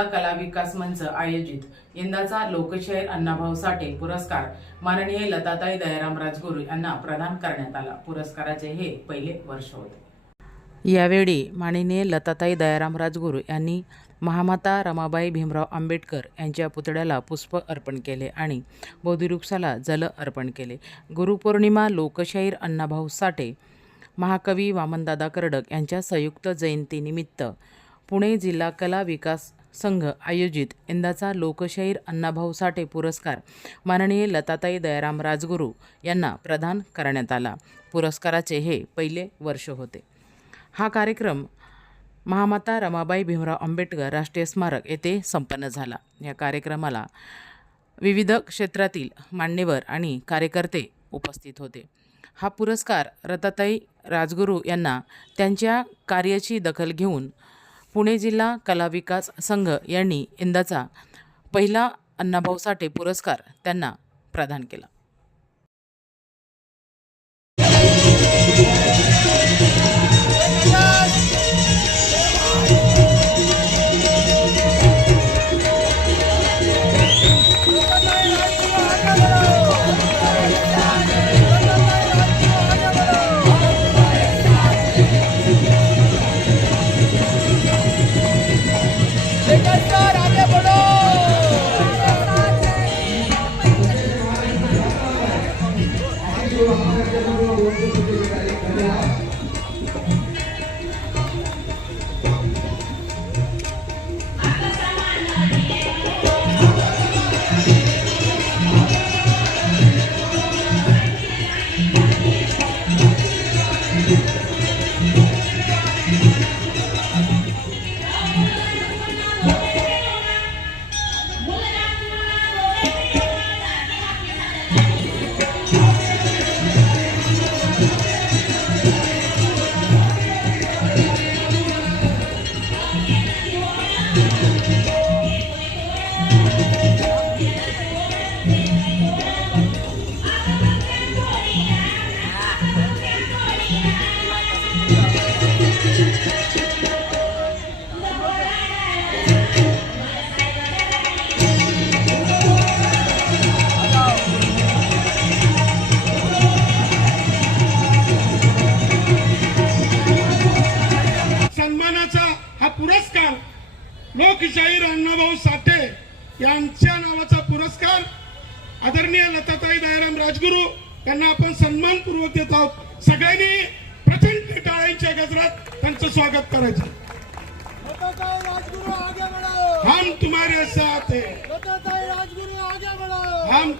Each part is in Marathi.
जिल्हा कला विकास मंच आयोजित यंदाचा लोकशाहीर अण्णाभाऊ साठे पुरस्कार. माननीय लताताई दयाराम राजगुरू यांना प्रदान करण्यात आला. पुरस्काराचे हे पहिले वर्ष होते. यावेळी माननीय लताताई दयाराम राजगुरू यांनी महामाता रमाबाई भीमराव आंबेडकर यांच्या पुतळ्याला पुष्प अर्पण केले आणि बोधिवृक्षाला जल अर्पण केले. गुरुपौर्णिमा लोकशाहीर अण्णाभाऊ साठे महाकवी वामनदादा कर्डक यांच्या संयुक्त जयंतीनिमित्त पुणे जिल्हा कला विकास संघ आयोजित यंदाचा लोकशाहीर अण्णाभाऊ साठे पुरस्कार माननीय लताताई दयाराम राजगुरू यांना प्रदान करण्यात आला. पुरस्काराचे हे पहिले वर्ष होते. हा कार्यक्रम महामाता रमाबाई भीमराव आंबेडकर राष्ट्रीय स्मारक येथे संपन्न झाला. या कार्यक्रमाला विविध क्षेत्रातील मान्यवर आणि कार्यकर्ते उपस्थित होते. हा पुरस्कार रताताई राजगुरू यांना त्यांच्या कार्याची दखल घेऊन पुणे जिल्हा कला विकास संघ यांनी यंदाचा पहिला अण्णाभाऊ साठे पुरस्कार त्यांना प्रदान केला.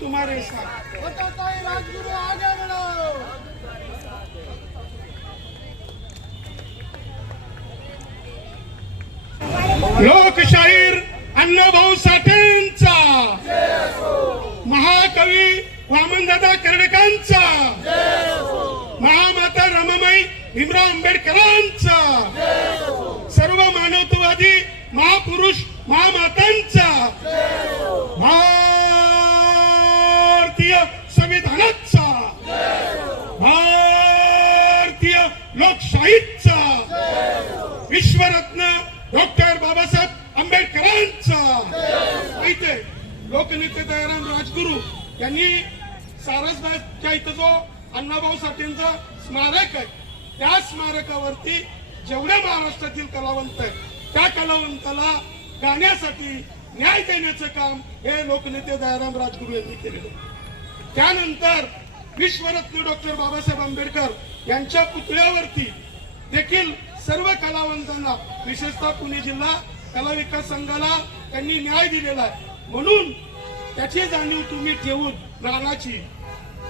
तुम्हारे साथ राजगुरु आगे बढ़ो लोकशाहीर अण्णाभाऊ साठेंचा. महाकवी वामनदादा कर्डकांचा. महामाता रमाबाई भीमराव आंबेडकरांचा. सर्व मानवतावादी महापुरुष महामातांचा. विश्वरत्न डॉक्टर बाबासाहेब आंबेडकरांचा. माहिती लोकनेते दयाराम राजगुरू यांनी सारसबागच्या इथं जो अण्णाभाऊ साठेंचा स्मारक आहे त्या स्मारकावरती जेवढे महाराष्ट्रातील कलावंत आहेत त्या कलावंताला गाण्यासाठी न्याय देण्याचं काम हे लोकनेते दयाराम राजगुरू यांनी केलेलं त्यानंतर विश्वरत्न डॉक्टर बाबासाहेब आंबेडकर यांच्या पुतळ्यावरती देखील सर्व कलावंतांना विशेषतः पुणे जिल्हा कला विकास संघाला त्यांनी न्याय दिलेला आहे. म्हणून त्याची जाणीव तुम्ही ठेवून नानाची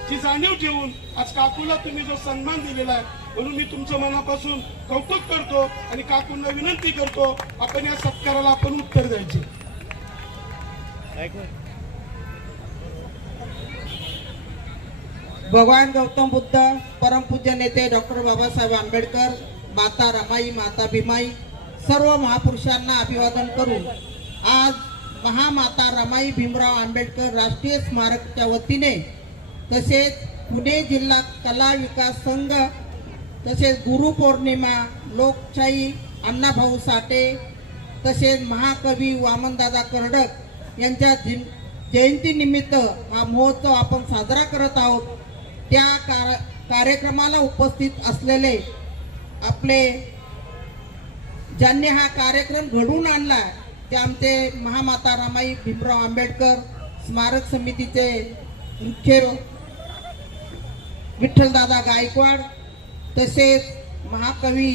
ती जाणीव ठेवून आज काकूला तुम्ही जो सन्मान दिलेला आहे म्हणून मी तुमचं मनापासून कौतुक करतो आणि काकूंना विनंती करतो आपण या सत्काराला आपण उत्तर द्यायचे. भगवान गौतम बुद्ध परमपूज्य नेते डॉक्टर बाबासाहेब आंबेडकर माता रमाई माता भीमाई सर्व महापुरुषांना अभिवादन करून आज महामाता रमाई भीमराव आंबेडकर राष्ट्रीय स्मारकच्या वतीने तसेच पुणे जिल्हा कला विकास संघ तसेच गुरुपौर्णिमा लोकशाही अण्णाभाऊ साठे तसेच महाकवी वामनदादा कर्डक यांच्या जि- जयंतीनिमित्त हा महोत्सव आपण साजरा करत आहोत. त्या कार कार्यक्रमाला उपस्थित असलेले आपले ज्यांनी हा कार्यक्रम घडवून आणला ते आमचे महामाता रामाई भीमराव आंबेडकर स्मारक समितीचे मुख्य विठ्ठलदादा गायकवाड तसेच महाकवी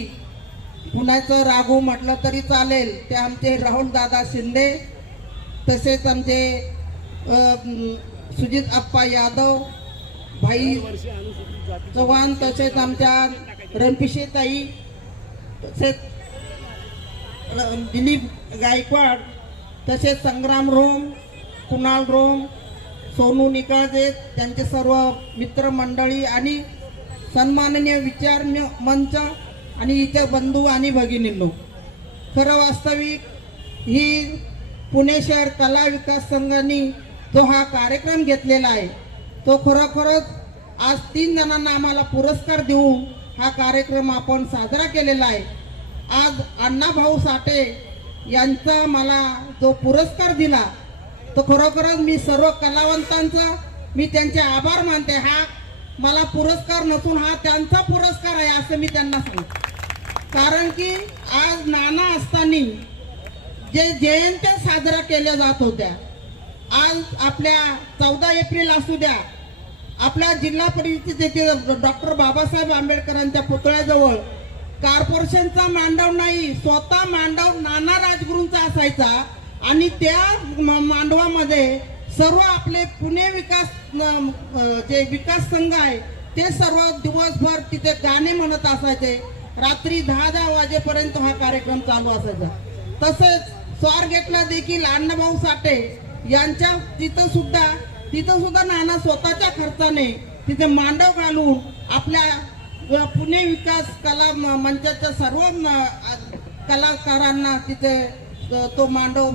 पुण्याचं राघू म्हटलं तरी चालेल ते आमचे राहुलदादा शिंदे तसेच आमचे सुजित अप्पा यादव भाई चव्हाण तसेच आमच्या रणपिशेताई तसेच र- दिलीप गायकवाड तसेच संग्राम रोम कुणाल रोम सोनू निकाळजे त्यांचे सर्व मित्रमंडळी आणि सन्माननीय विचार मंच आणि इतर बंधू आणि भगिनींनो खरं वास्तविक ही पुणे शहर कला विकास संघाने जो हा कार्यक्रम घेतलेला आहे तो खरोखरच आज तीन जणांना आम्हाला पुरस्कार देऊन हा कार्यक्रम आपण साजरा केलेला आहे. आज अण्णाभाऊ साठे यांचा मला जो पुरस्कार दिला तो खरोखरच मी सर्व कलावंतांचा मी त्यांचे आभार मानते. हा मला पुरस्कार नसून हा त्यांचा पुरस्कार आहे असं मी त्यांना सांगतो. कारण की आज नाना असताना जे जयंत्या साजरा केल्या जात होत्या आज आपल्या चौदा एप्रिल असू द्या आपल्या जिल्हा परिषद येथे डॉक्टर बाबासाहेब आंबेडकरांच्या पुतळ्याजवळ कॉर्पोरेशनचा मांडव नाही स्वतः मांडव नाना राजगुरूंचा असायचा आणि त्या मांडवामध्ये सर्व आपले पुणे विकास जे विकास संघ आहे ते सर्व दिवसभर तिथे गाणे म्हणत असायचे. रात्री दहा दहा वाजेपर्यंत हा कार्यक्रम चालू असायचा. तसेच स्वारगेटला देखील अण्णाभाऊ साठे यांच्या तिथं सुद्धा तिथं सुद्धा नाना स्वतःच्या खर्चाने तिथे मांडव घालून आपल्या पुणे विकास कला मंचाच्या सर्व कलाकारांना तिथे तो मांडव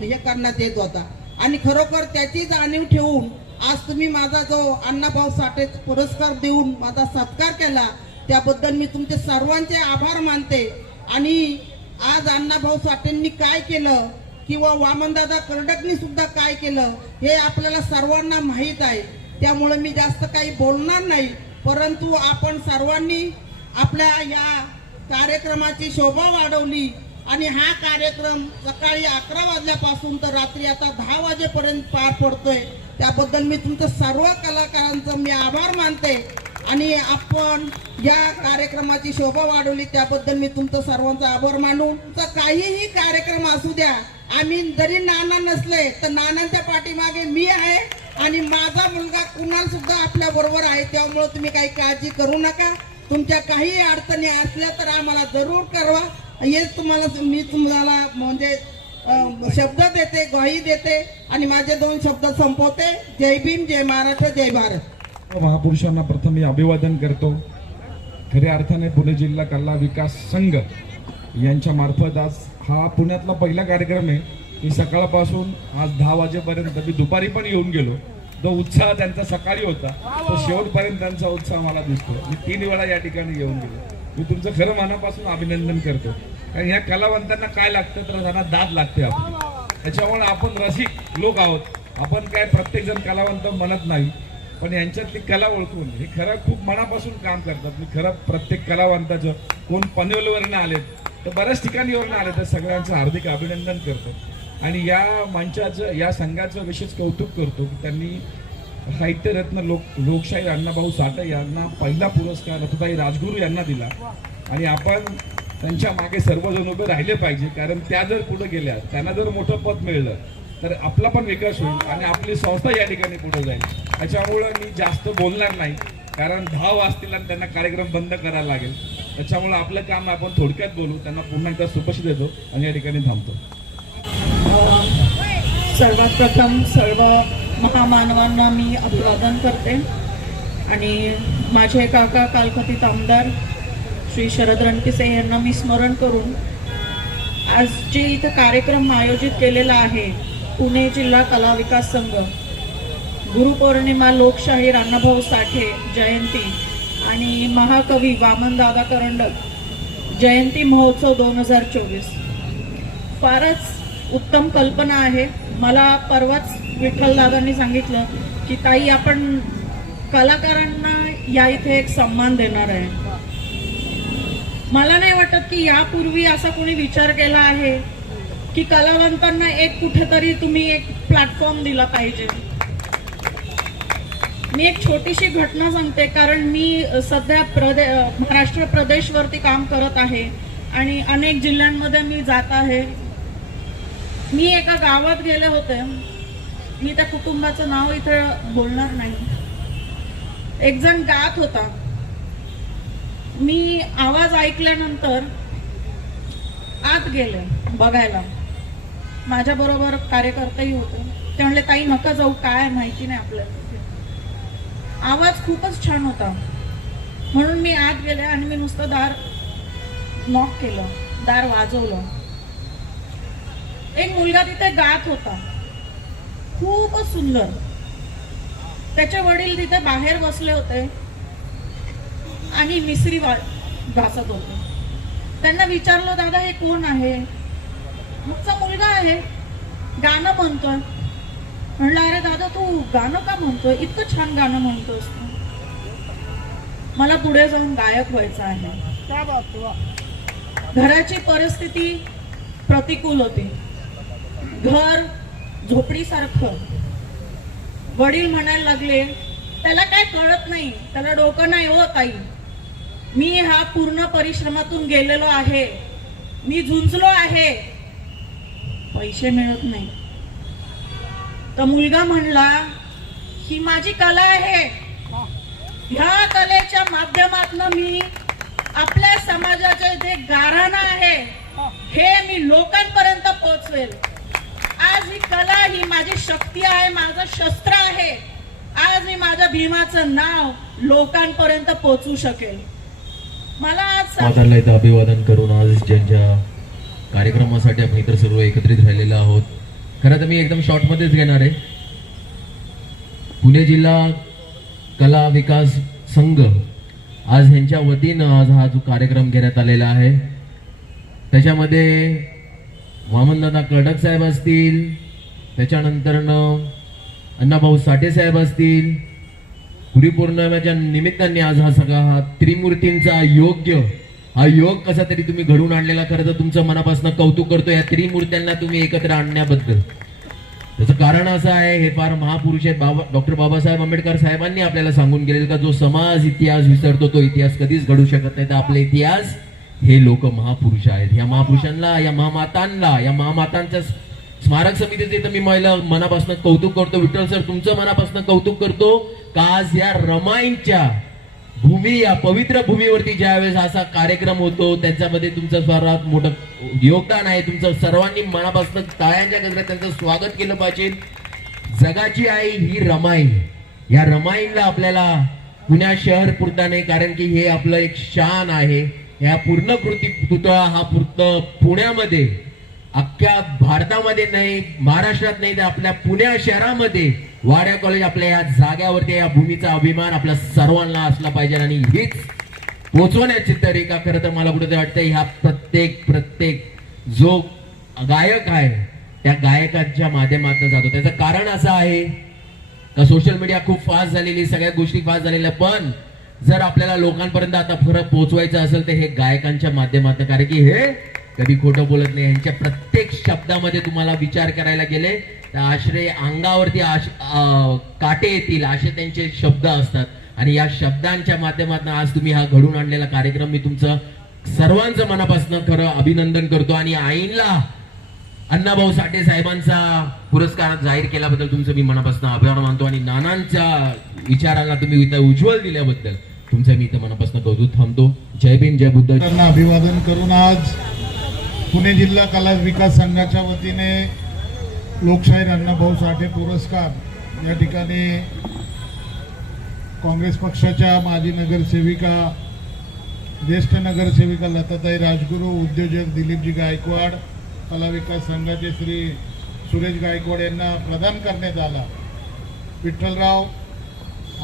हे करण्यात येत होता. आणि खरोखर त्याची जाणीव ठेवून आज तुम्ही माझा जो अण्णाभाऊ साठे पुरस्कार देऊन माझा सत्कार केला त्याबद्दल मी तुमचे सर्वांचे आभार मानते. आणि आज अण्णाभाऊ साठेंनी काय केलं किंवा वामनदादा कर्डकनी सुद्धा काय केलं हे आपल्याला सर्वांना माहीत आहे. त्यामुळे मी जास्त काही बोलणार नाही. परंतु आपण सर्वांनी आपल्या या कार्यक्रमाची शोभा वाढवली. आणि हा कार्यक्रम सकाळी अकरा वाजल्यापासून तर रात्री आता दहा वाजेपर्यंत पार पडतोय. त्याबद्दल मी तुमचं सर्व कलाकारांचं मी आभार मानते. आणि आपण या कार्यक्रमाची शोभा वाढवली त्याबद्दल मी तुमचं सर्वांचा आभार मानून तुमचा काहीही कार्यक्रम असू द्या आम्ही जरी नाना नसले तर नानांच्या पाठीमागे मी आहे आणि माझा मुलगा कुणाल सुद्धा आपल्या बरोबर आहे. त्यामुळे तुम्ही काही काळजी करू नका. तुमच्या काही अडचणी असल्या तर आम्हाला जरूर कळवा. हेच तुम्हाला मी तुम्हाला म्हणजे शब्द देते ग्वाही देते आणि माझे दोन शब्द संपवते. जय भीम जय महाराष्ट्र जय भारत. महापुरुषांना प्रथम मी अभिवादन करतो. खऱ्या अर्थाने पुणे जिल्हा कला विकास संघ यांच्या मार्फत आज हा पुण्यातला पहिला कार्यक्रम आहे. मी सकाळपासून आज दहा वाजेपर्यंत मी दुपारी पण येऊन गेलो. जो उत्साह त्यांचा सकाळी होता तो शेवटपर्यंत त्यांचा उत्साह मला दिसतो. मी तीन वेळा या ठिकाणी येऊन गेलो. मी तुमचं खरं मनापासून अभिनंदन करतो. कारण ह्या कलावंतांना काय लागतं तर त्यांना दाद लागते आपण त्याच्यामुळे आपण रसिक लोक आहोत. आपण काय प्रत्येकजण कलावंत म्हणत नाही पण यांच्यातली कला ओळखून हे खरं खूप मनापासून काम करतात. मी खरं प्रत्येक कलावंताचं कोण पनवेलवरनं आलेत तर बऱ्याच ठिकाणी वरनं आले तर सगळ्यांचं हार्दिक अभिनंदन करतो. आणि या मंचाचं या संघाचं विशेष कौतुक करतो की त्यांनी साहित्यरत्न लोक लोकशाही अण्णाभाऊ साठे यांना पहिला पुरस्कार रथताई राजगुरू यांना दिला. आणि आपण त्यांच्या मागे सर्वजण उभे राहिले पाहिजे कारण त्या जर पुढे गेल्या त्यांना जर मोठं पद मिळलं तर आपला पण विकास होईल आणि आपली संस्था या ठिकाणी पुढे जाईल. त्याच्यामुळं मी जास्त बोलणार नाही कारण दहा वाजतील आणि त्यांना कार्यक्रम बंद करायला लागेल. त्याच्यामुळं आपलं काम आपण थोडक्यात बोलू त्यांना पुन्हा एकदा सुपशी देतो आणि या ठिकाणी थांबतो. सर्वात प्रथम सर्व महामानवांना मी अभिवादन करते. आणि माझे काका कालकथित आमदार श्री शरद रणपिसे यांना मी स्मरण करून आज जे इथं कार्यक्रम आयोजित केलेला आहे पुणे जिल्हा कला विकास संघ गुरुपौर्णिमा लोकशाहीर अण्णाभाऊ साठे जयंती आणि महाकवी वामनदादा करंडक जयंती महोत्सव दोन हजार चोवीस. फारच उत्तम कल्पना आहे. मला परवाच विठ्ठलदादांनी सांगितलं की ताई आपण कलाकारांना या इथे एक सन्मान देणार आहे. मला नाही वाटत की यापूर्वी असा कोणी विचार केला आहे की कलावंतांना एक कुठेतरी तुम्ही एक प्लॅटफॉर्म दिला पाहिजे. मी एक छोटीशी घटना सांगते कारण मी सध्या प्रदे महाराष्ट्र प्रदेशवरती काम करत आहे आणि अनेक जिल्ह्यांमध्ये मी जात आहे. मी एका गावात गेले होते. मी त्या कुटुंबाचं नाव इथे बोलणार नाही. एक जण गात होता. मी आवाज ऐकल्यानंतर आत गेले बघायला. माझ्या बरोबर कार्यकर्तेही होते. ते म्हणले ताई नका जाऊ काय माहिती नाही आपल्याला. आवाज खूपच छान होता. म्हणून मी आत गेले आणि मी नुसतं दार नॉक केलं दार वाजवलं. एक मुलगा तिथे गात होता. खूपच सुंदर. त्याचे वडील तिथे बाहेर बसले होते आणि मिसरी वा घासत होते. त्यांना विचारलं दादा हे कोण आहे? मागचा मुलगा आहे. गाणं म्हणतोय. म्हणलं अरे दादा तू गाणं का म्हणतोय? इतकं छान गाणं म्हणतोस तू. मला पुढे जाऊन गायक व्हायचं आहे. घराची परिस्थिती प्रतिकूल होती. घर झोपडीसारखं. वडील म्हणायला लागले त्याला काय कळत नाही त्याला डोकं नाही हो ताई. मी हा पूर्ण परिश्रमातून गेलेलो आहे. मी झुंजलो आहे. पैसे मिळत नाही. तर मुलगा म्हणला ही माझी कला आहे. ह्या कलेच्या माध्यमातून मी आपल्या समाजाचे जे गाराणा आहे हे मी लोकांपर्यंत पोहोचवेल. आज ही कला ही माझी शक्ती आहे माझं शस्त्र आहे. आज मी माझ्या भीमाचं नाव लोकांपर्यंत पोहोचू शकेल मला आज इथं अभिवादन करून आज ज्यांच्या कार्यक्रमासाठी आपण इतर सर्व एकत्रित राहिलेलो आहोत खरं तर मी एकदम शॉर्टमध्येच घेणार आहे. पुणे जिल्हा कला विकास संघ आज ह्यांच्या वतीनं आज हा जो कार्यक्रम घेण्यात आलेला आहे. त्याच्यामध्ये वामनदादा कडक साहेब असतील त्याच्यानंतरनं अण्णाभाऊ साठे साहेब असतील. गुरुपौर्णिमेच्या निमित्ताने आज हा सगळा हा त्रिमूर्तींचा योग्य हा योग कसा तरी तुम्ही घडून आणलेला खरं तर तुमचं मनापासून कौतुक करतो. या त्रिमूर्त्यांना तुम्ही एकत्र आणण्याबद्दल. त्याचं कारण असं आहे हे फार महापुरुष आहेत. बाबा डॉक्टर बाबासाहेब आंबेडकर साहेबांनी आपल्याला सांगून गेले का जो समाज इतिहास विसरतो तो इतिहास कधीच घडू शकत नाही. तर आपले इतिहास हे लोक महापुरुष आहेत. या महापुरुषांना या महामातांना या महामातांच्या स्मारक समितीचे तर मी महिला मनापासून कौतुक करतो. विठ्ठल सर तुमचं मनापासून कौतुक करतो का आज या रमाईंच्या भूमी या पवित्र भूमीवरती ज्यावेळेस असा कार्यक्रम होतो त्याच्यामध्ये तुमचं सर्वात मोठं योगदान आहे. तुमचं सर्वांनी मनापासून टाळ्यांच्या गजरात त्यांचं स्वागत केलं पाहिजे. जगाची आई ही रमाई. या रमाईला आपल्याला पुण्या शहर पुरता नाही कारण की हे आपलं एक शान आहे. या पूर्ण कृती पुतळा हा पूर्ण पुण्यामध्ये अख्ख्या भारतामध्ये नाही महाराष्ट्रात नाही तर आपल्या पुण्या शहरामध्ये वाड्या कॉलेज आपल्या या जाग्यावरती या भूमीचा अभिमान आपल्या सर्वांना असला पाहिजे आणि हीच पोचवण्याची तरीका खरं तर मला कुठे वाटतं ह्या प्रत्येक प्रत्येक जो गायक आहे त्या गायकांच्या माध्यमातून जातो. त्याचं कारण असं आहे का सोशल मीडिया खूप फास्ट झालेली सगळ्या गोष्टी फास्ट झालेल्या पण जर आपल्याला लोकांपर्यंत आता फरक पोहोचवायचा असेल तर हे गायकांच्या माध्यमातून कारण की हे कधी खोटं बोलत नाही. यांच्या प्रत्येक शब्दामध्ये तुम्हाला विचार करायला गेले तर आश्रय अंगावरती आश काटे येतील असे त्यांचे शब्द असतात. आणि या शब्दांच्या माध्यमातून आज तुम्ही हा घडून आणलेला कार्यक्रम मी तुमचं सर्वांचं मनापासून खरं अभिनंदन करतो. आणि आईनला अण्णाभाऊ साठे साहेबांचा पुरस्कार जाहीर केल्याबद्दल तुमचं मी मनापासून आभार मानतो. आणि नानांच्या विचारांना तुम्ही इथं उज्ज्वल दिल्याबद्दल तुमचं मी इथं मनापासून कौतुक थांबतो. जय भीम जय बुद्ध. अभिवादन करून आज पुणे जिल्हा कला विकास संघाच्या वतीने लोकशाहीर अण्णाभाऊ साठे पुरस्कार. या ठिकाणी काँग्रेस पक्षाच्या माजी नगरसेविका ज्येष्ठ नगरसेविका लताताई राजगुरू उद्योजक दिलीपजी गायकवाड कला विकास संघाचे श्री सुरेश गायकवाड यांना प्रदान करण्यात आला. विठ्ठलराव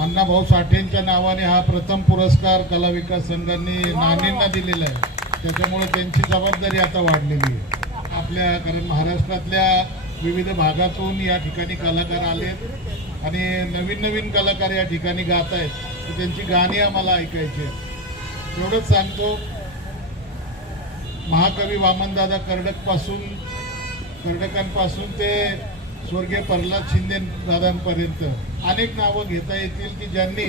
अण्णाभाऊ साठेंच्या नावाने हा प्रथम पुरस्कार कला विकास संघांनी नानींना दिलेला आहे. त्याच्यामुळे त्यांची जबाबदारी आता वाढलेली आहे. आपल्या कारण महाराष्ट्रातल्या विविध भागातून या ठिकाणी कलाकार आलेत आणि नवीन नवीन कलाकार या ठिकाणी गात आहेत. तर त्यांची गाणी आम्हाला ऐकायची आहेत. एवढंच सांगतो महाकवी वामनदादा कर्डकपासून कर्डकांपासून ते स्वर्गीय प्रल्हाद शिंदे दादांपर्यंत अनेक नावं घेता येतील की ज्यांनी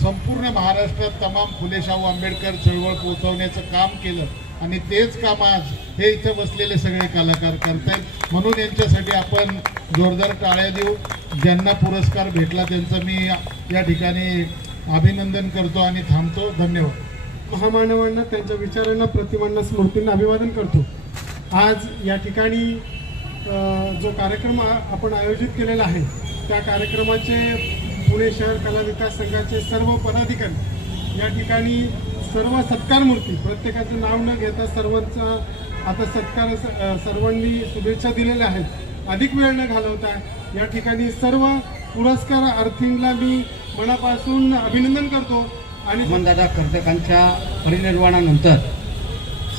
संपूर्ण महाराष्ट्रात तमाम फुले शाहू आंबेडकर चळवळ पोहोचवण्याचं काम केलं आणि तेच काम आज हे इथं बसलेले सगळे कलाकार करतायत. म्हणून यांच्यासाठी आपण जोरदार टाळ्या देऊ. ज्यांना पुरस्कार भेटला त्यांचं मी या ठिकाणी अभिनंदन करतो आणि थांबतो. धन्यवाद. महामानवांना त्यांच्या विचारांना प्रतिमांना स्मृतींना अभिवादन करतो. आज या ठिकाणी जो कार्यक्रम आपण आयोजित केलेला आहे त्या कार्यक्रमाचे पुणे शहर कला विकास संघाचे सर्व पदाधिकारी या ठिकाणी सर्व सत्कार मूर्ती प्रत्येकाचं नाव न घेता सर्वांचा आता सत्कार सर्वांनी शुभेच्छा दिलेल्या आहेत. अधिक वेळ न घालवता या ठिकाणी सर्व पुरस्कार अर्थींना मी मनापासून अभिनंदन करतो आणि दादा कर्तकांच्या परिनिर्वाणानंतर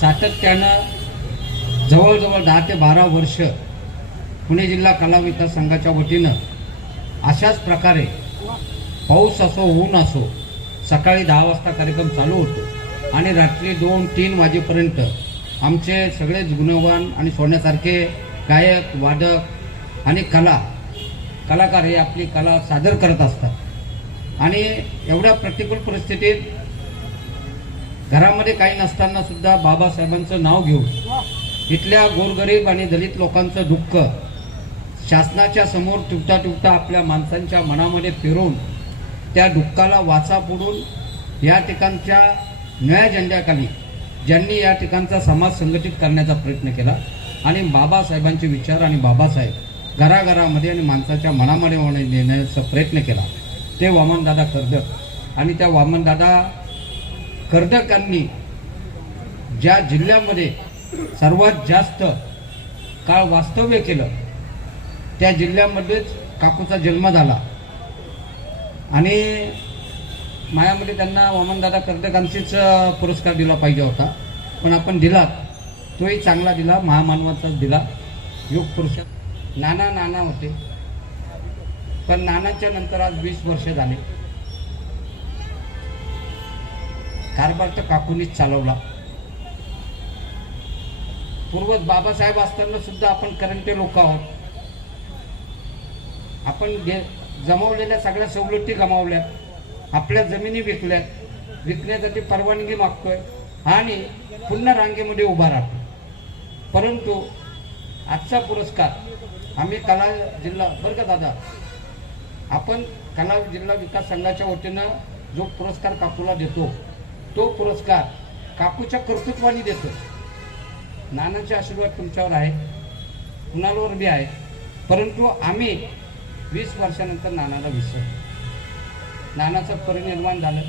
सातत्यानं जवळजवळ दहा ते बारा वर्ष पुणे जिल्हा कला विकास संघाच्या वतीनं अशाच प्रकारे पाऊस असो ऊन असो सकाळी दहा वाजता कार्यक्रम चालू होतो. आणि रात्री दोन तीन वाजेपर्यंत आमचे सगळेच गुणवान आणि सोन्यासारखे गायक वादक आणि कला कलाकार हे आपली कला सादर करत असतात. आणि एवढ्या प्रतिकूल परिस्थितीत घरामध्ये काही नसताना सुद्धा बाबासाहेबांचं नाव घेऊन इथल्या गोरगरीब आणि दलित लोकांचं दुःख शासनाच्या समोर तुटता तुटता आपल्या माणसांच्या मनामध्ये फिरून त्या दुःखाला वाचा पुढून या ठिकाणच्या नव्या झेंड्याखाली ज्यांनी या ठिकाणचा समाज संघटित करण्याचा प्रयत्न केला आणि बाबासाहेबांचे विचार आणि बाबासाहेब घराघरामध्ये आणि माणसाच्या मनामध्ये होणे- नेण्याचा प्रयत्न केला. ते वामनदादा कर्दक आणि त्या वामनदादा कर्दकांनी ज्या जिल्ह्यामध्ये सर्वात जास्त काळ वास्तव्य केलं त्या जिल्ह्यामध्येच काकूचा जन्म झाला. आणि मायामध्ये त्यांना वामनदादा कर्दकांचीच पुरस्कार दिला पाहिजे होता. पण आपण दिला तोही चांगला दिला महामानवाचाच दिला. योग पुरुषात नाना नाना होते. पण नानाच्या नंतर आज वीस वर्ष झाले. कारभार तर काकूनीच चालवला. पूर्वज बाबासाहेब असताना सुद्धा आपण करंटे लोक आहोत. आपण घे जमवलेल्या सगळ्या सवलती गमावल्यात. आपल्या जमिनी विकल्यात. विकण्यासाठी परवानगी मागतोय. आणि पुन्हा रांगेमध्ये उभा राहतो परंतु आजचा पुरस्कार आम्ही कला जिल्हा बरं का दादा? आपण कला जिल्हा विकास संघाच्या वतीनं जो पुरस्कार काकूला देतो तो पुरस्कार काकूच्या कर्तृत्वाने देतो. नानाचे आशीर्वाद तुमच्यावर आहे. कुणालावर बी आहे. परंतु आम्ही वीस वर्षानंतर नानाला विसर नानाचं परिनिर्माण झालं.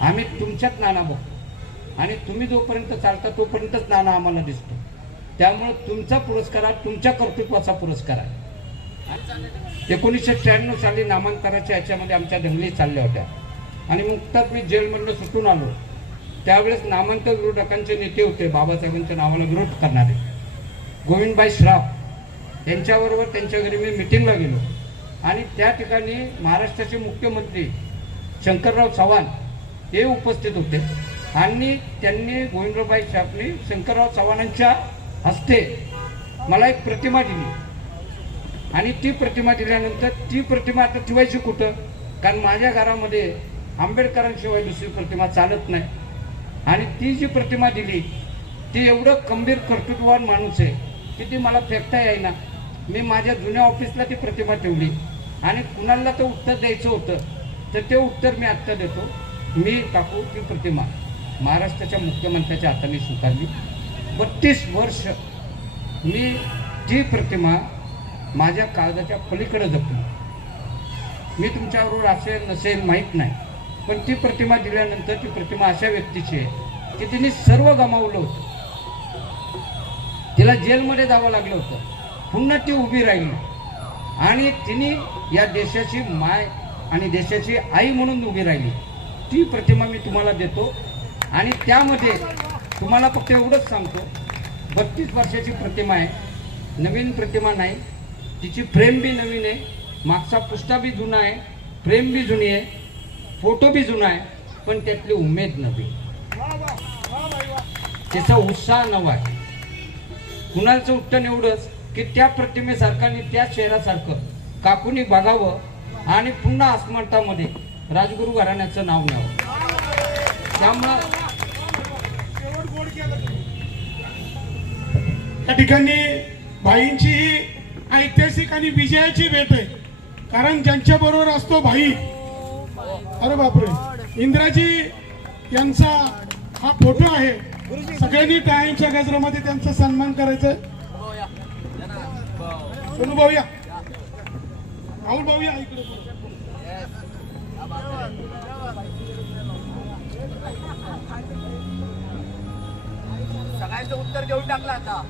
आम्ही तुमच्यात नाना बघतो. आणि तुम्ही जोपर्यंत चालता तोपर्यंतच नाना आम्हाला दिसतो. त्यामुळे तुमचा पुरस्कार हा तुमच्या कर्तृत्वाचा पुरस्कार आहे. एकोणीसशे त्र्याण्णव साली नामांतराच्या याच्यामध्ये आमच्या दंगली चालल्या होत्या. आणि मुक्तात मी जेलमधनं सुटून आलो. त्यावेळेस नामांतर विरोधकांचे नेते होते बाबासाहेबांच्या नावाला विरोध करणारे. गोविंदबाई श्राफ यांच्याबरोबर त्यांच्या घरी मी मिटिंगला गेलो. आणि त्या ठिकाणी महाराष्ट्राचे मुख्यमंत्री शंकरराव चव्हाण हे उपस्थित होते. आणि त्यांनी गोविंदरावभाई शापने शंकरराव चव्हाणांच्या हस्ते मला एक प्रतिमा दिली. आणि ती प्रतिमा दिल्यानंतर ती प्रतिमा आता ठेवायची कुठं? कारण माझ्या घरामध्ये आंबेडकरांशिवाय दुसरी प्रतिमा चालत नाही. आणि ती जी प्रतिमा दिली ती एवढं खंबीर कर्तृत्ववान माणूस आहे की ती मला फेकता येईना. मी माझ्या जुन्या ऑफिसला ती प्रतिमा ठेवली. आणि कुणाला तर उत्तर द्यायचं होतं तर ते उत्तर मी आत्ता देतो. मी टाकू ती प्रतिमा महाराष्ट्राच्या मुख्यमंत्र्याच्या हाताने स्वीकारली. बत्तीस वर्ष मी ती प्रतिमा माझ्या काळजाच्या पलीकडे जपली. मी तुमच्याबरोबर असेल नसेल माहीत नाही. पण ती प्रतिमा दिल्यानंतर ती प्रतिमा अशा व्यक्तीची आहे की तिने सर्व गमावलं होतं. तिला जेलमध्ये जावं लागलं होतं. पुन्हा ती उभी राहिली. आणि तिने या देशाची माय आणि देशाची आई म्हणून उभी राहिली. ती प्रतिमा मी तुम्हाला देतो. आणि त्यामध्ये तुम्हाला फक्त एवढंच सांगतो बत्तीस वर्षाची प्रतिमा आहे. नवीन प्रतिमा नाही. तिची फ्रेम बी नवीन आहे. मागचा पुस्ता बी जुना आहे. फ्रेम बी जुनी आहे. फोटो बी जुना आहे. पण त्यातली उमेद नवी त्याचा उत्साह नवा आहे. कुणाचं उत्तन एवढंच की त्या प्रतिमेसारखं आणि त्या शहरासारखं काकुनी बघावं आणि पुन्हा आसमंतामध्ये राजगुरू घराण्याचं नाव घ्यावं त्यामुळं ठिकाणी भाईंची ही ऐतिहासिक आणि विजयाची भेट आहे. कारण ज्यांच्या बरोबर असतो भाई अरे बापरे इंद्राजी यांचा हा फोटो आहे. सगळ्यांनी टाळ्यांच्या गजरामध्ये त्यांचा सन्मान करायचा अनुभव या राहुल भाऊ या इकडे सगळ्यांचं उत्तर देऊन टाकलं आता.